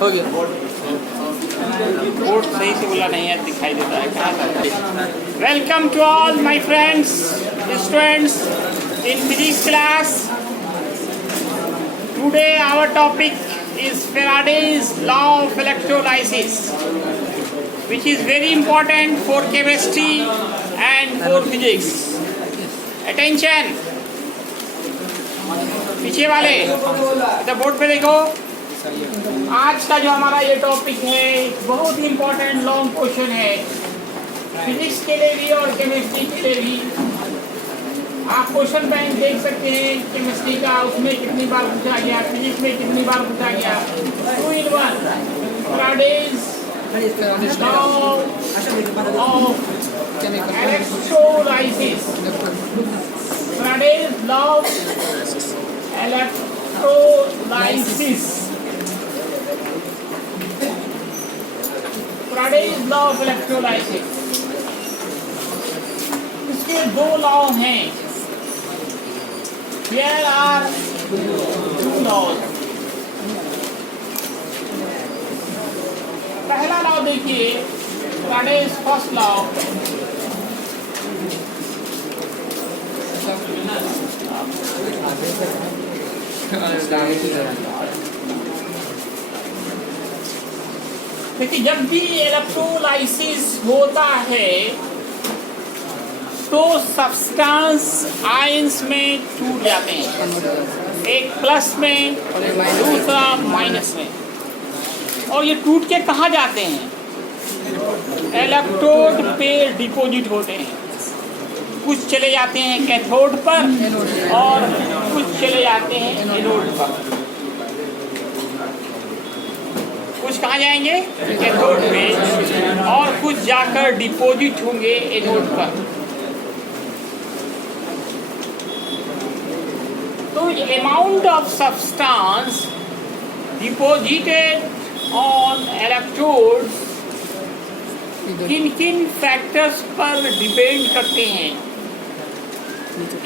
हो गया। बोर्ड सही से बोला नहीं है, दिखाई देता है कहाँ। Welcome to all my friends students in physics class. Today our topic is Faraday's law of electrolysis, which is very important for chemistry and for physics. Attention! पीछे वाले तो बोर्ड पे देखो। आज का जो हमारा ये टॉपिक है बहुत ही इम्पोर्टेंट लॉन्ग क्वेश्चन है, फिजिक्स के लिए भी और केमिस्ट्री के लिए भी। आप क्वेश्चन बैंक देख सकते हैं केमिस्ट्री का, उसमें कितनी बार पूछा गया, फिजिक्स में कितनी बार पूछा गया। 2 in 1 Faraday's law of electrolysis. Faraday's law of electrolysis. Faraday's law of electrolysis. इसके 2 लॉ हैं। Here are 2 laws. पहला लॉ देखिए, Faraday's first law. देखिए, जब भी इलेक्ट्रोलाइसिस होता है तो सब्सटेंस आयंस में टूट जाते हैं, एक प्लस में दूसरा माइनस में। और ये टूट के कहाँ जाते हैं? इलेक्ट्रोड पे डिपॉजिट होते हैं। कुछ चले जाते हैं कैथोड पर और कुछ चले जाते हैं एनोड पर। कुछ कहाँ जाएंगे? कैथोड पे, और कुछ जाकर डिपॉजिट होंगे एनोड पर। तो amount of substance deposited on electrodes किन किन फैक्टर्स पर डिपेंड करते हैं,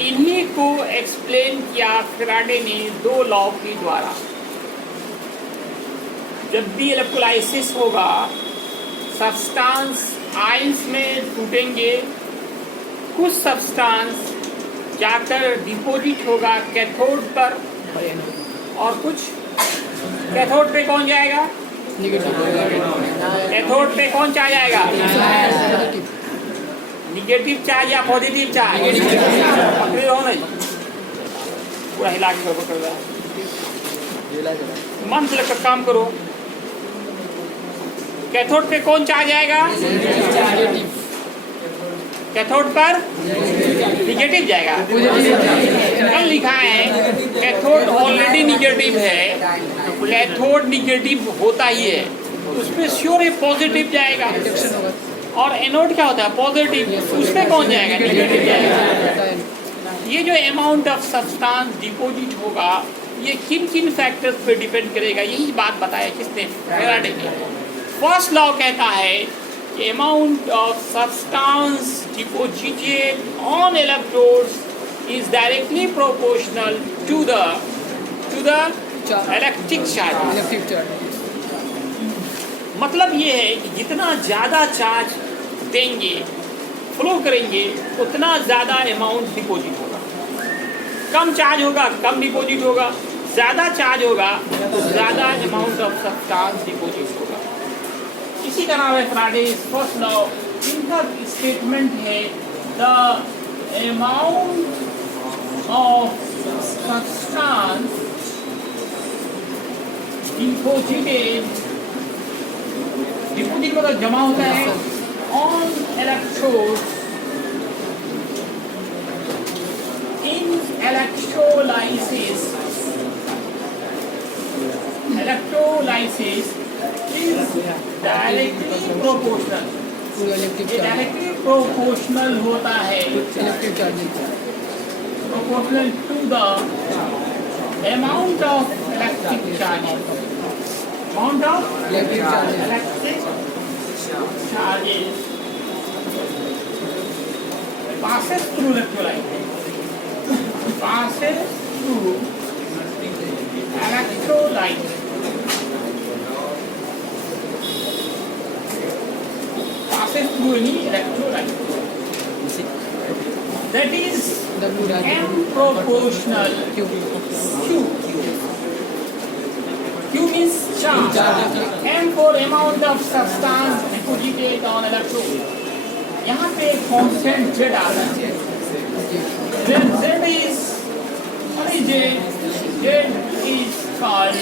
इन्हीं को एक्सप्लेन किया फैराडे ने 2 लॉ के द्वारा। जब भी इलेक्ट्रोलाइसिस होगा सब्सटेंस आयंस में टूटेंगे, कुछ सब्सटेंस जाकर डिपॉजिट होगा कैथोड पर, और कुछ कैथोड पे कौन जाएगा? कैथोड पे कौन चार्ज आएगा? निगेटिव चार्ज या पॉजिटिव चार्ज? पकड़े रहो नहीं, पूरा हिला के पकड़ रहा है। मन से लगकर काम करो। कैथोड पे कौन चार्ज आएगा? कैथोड पर निगेटिव जाएगा। कल लिखा है कैथोड ऑलरेडी निगेटिव है, कैथोड निगेटिव होता ही है, उसमें श्योर है पॉजिटिव जाएगा। और एनोड क्या होता है? पॉजिटिव, उसमें कौन जाएगा? निगेटिव जाएगा। ये जो अमाउंट ऑफ सब्सटेंस डिपॉजिट होगा ये किन किन फैक्टर्स पे डिपेंड करेगा, यही बात बताया किसने? फैराडे ने। फर्स्ट लॉ कहता है amount of substance deposited on electrodes is directly proportional to the electric charge. मतलब ये है कि जितना ज़्यादा चार्ज देंगे, फ्लो करेंगे, उतना ज़्यादा अमाउंट डिपॉजिट होगा। कम चार्ज होगा कम डिपॉजिट होगा, ज़्यादा चार्ज होगा तो ज़्यादा अमाउंट ऑफ सब्सटेंस डिपॉजिट होगा। इसी तरह फैराडेज फर्स्ट लॉ इनका स्टेटमेंट है the amount of substance deposited, deposit मतलब जमा होता है, on electrode in electrolysis is directly proportional. Directly proportional होता है, proportional to the amount of electric charges, amount of electric charges passes through electrolyte, passes through electrolyte to any electrolyte. That is M proportional Q. Q means charge. M for amount of substance deposited on electrode. यहाँ पे constant Z आता है. Z is called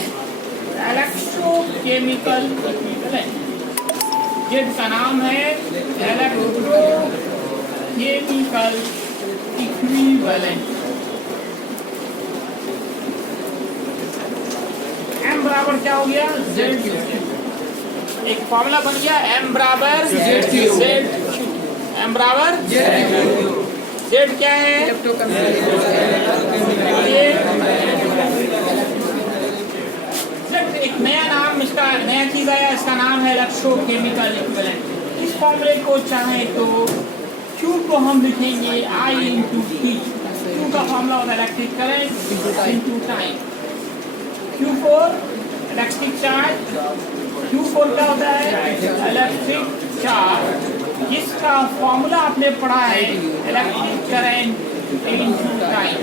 electrochemical equivalent. Z का नाम है electrochemical equivalent. M बराबर क्या हो गया? Z. एक फॉर्मूला बन गया M बराबर Z. M बराबर Z क्या है? एक नया नाम, इसका नया चीज आया, इसका नाम है इलेक्ट्रोकेमिकल इक्विवेलेंट. इस फॉर्मूले को चाहे तो Q को हम लिखेंगे I इंटू T. Q का फॉर्मूला होता है electric current into time. Q4 electric charge. Q4 क्या होता है? इलेक्ट्रिक चार्ज, जिसका फॉर्मूला आपने पढ़ा है इलेक्ट्रिक करंट इनटू टाइम.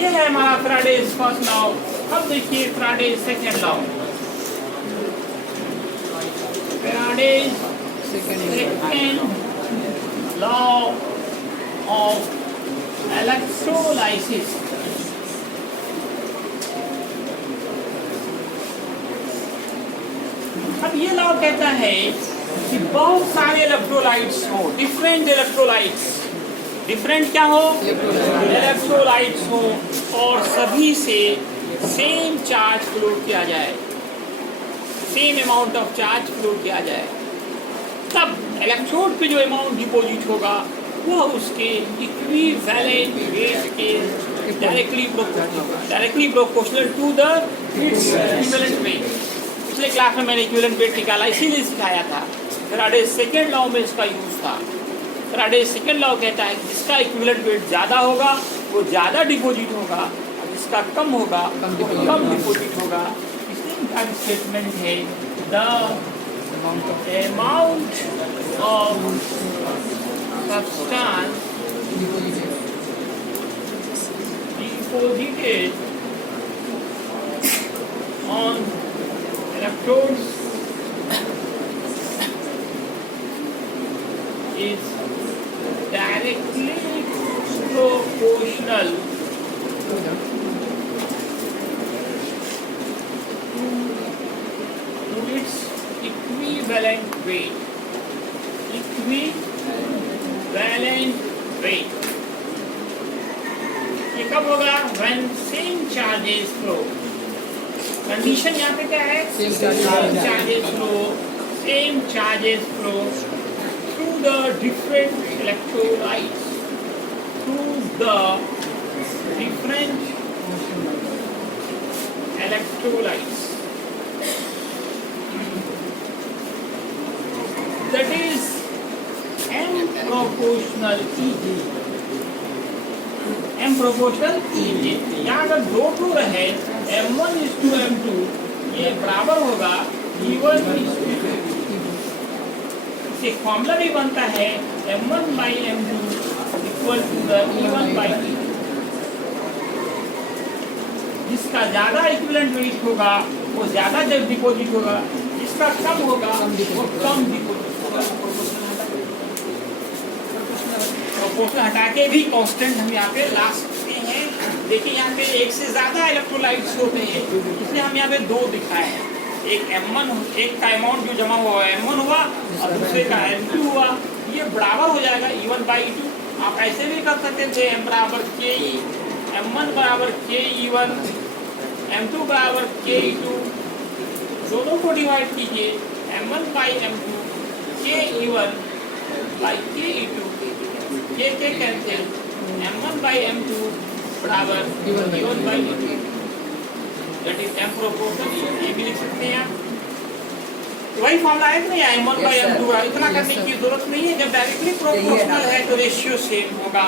ये है हमारा फैराडेज फर्स्ट लॉ. अब देखिए Faraday's second law. Faraday's second law of electrolysis. अब ये लॉ कहता है कि बहुत सारे इलेक्ट्रोलाइट्स हो, डिफरेंट इलेक्ट्रोलाइट्स, डिफरेंट क्या हो? इलेक्ट्रोलाइट्स हो, और सभी से सेम चार्ज फ्लो किया जाए, same amount of charge flow किया जाए. तब इलेक्ट्रोड पे जो अमाउंट डिपॉजिट होगा वह उसके इक्विवेलेंट वेट के directly proportional to the its equivalent weight. पिछले क्लास में मैंने इक्विवेलेंट वेट निकाला, इसीलिए सिखाया था. फैराडेज सेकेंड लॉ में इसका यूज था. फैराडेज सेकेंड लॉ कहता है कि जिसका इक्विवेलेंट वेट ज़्यादा होगा वो ज़्यादा डिपॉजिट होगा, और जिसका कम होगा वो कम डिपॉजिट होगा. इसलिए इनका स्टेटमेंट है the amount of substance deposited on electrodes is directly proportional to its equivalent weight. Equivalent weight. ये कब होगा? When same charges flow. Condition यहाँ पे क्या है? Same charges flow through the different electrolytes. That is M proportional EG. M proportional EG. यहाँ अगर दो टू रहे M1 is to M2, ये बराबर होगा E1 is to एक फॉर्मूला भी बनता है M1 by M2 equal to the E1 by E2. जिसका ज्यादा इक्विवेलेंट वेट होगा वो ज्यादा जब डिपॉजिट होगा, जिसका कम होगा वो कम डिपॉजिट होगा. प्रोपोर्शनल हटा के भी कांस्टेंट हम यहाँ पे ला सकते हैं. देखिए यहाँ पे एक से ज्यादा इलेक्ट्रोलाइट्स होते हैं, इसलिए हम यहाँ पे दो दिखाए हैं. एक M1, एक का अमाउंट जो जमा हुआ M1 हुआ और दूसरे का M2 हुआ. ये बराबर हो जाएगा E1 by E2. आप ऐसे भी कर सकते थे M बराबर KE, M1 बराबर KE1, M2 बराबर KE2. दोनों को डिवाइड कीजिए M1 by M2, KE1 by KE2, के कैंसिल, M1 by M2 बराबर E1 by E2. That is M proportional. ये भी लिख सकते हैं आप. वही फॉर्मूला है कि नहीं, M1 by M2. इतना करने की जरूरत नहीं है. जब डायरेक्टली प्रोपोर्शनल है तो रेशियो सेम होगा.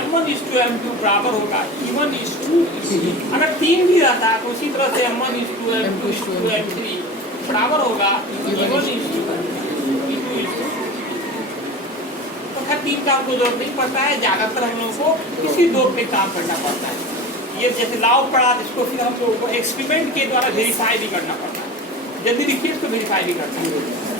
M1 is to M2 बराबर होगा E1 is to E3. अगर 3 भी रहता तो उसी तरह से M1 is to M2 is to M3 बराबर होगा E1 is to E2 is to. का हमको जरूरत नहीं पड़ता है, ज्यादातर हम लोगों को इसी दो पे काम करना पड़ता है। ये जैसे लाव पड़ा इसको फिर हम लोगों को एक्सपेरिमेंट के द्वारा वेरीफाई भी करना पड़ता है, जल्दी देखिए इसको वेरीफाई भी करना है।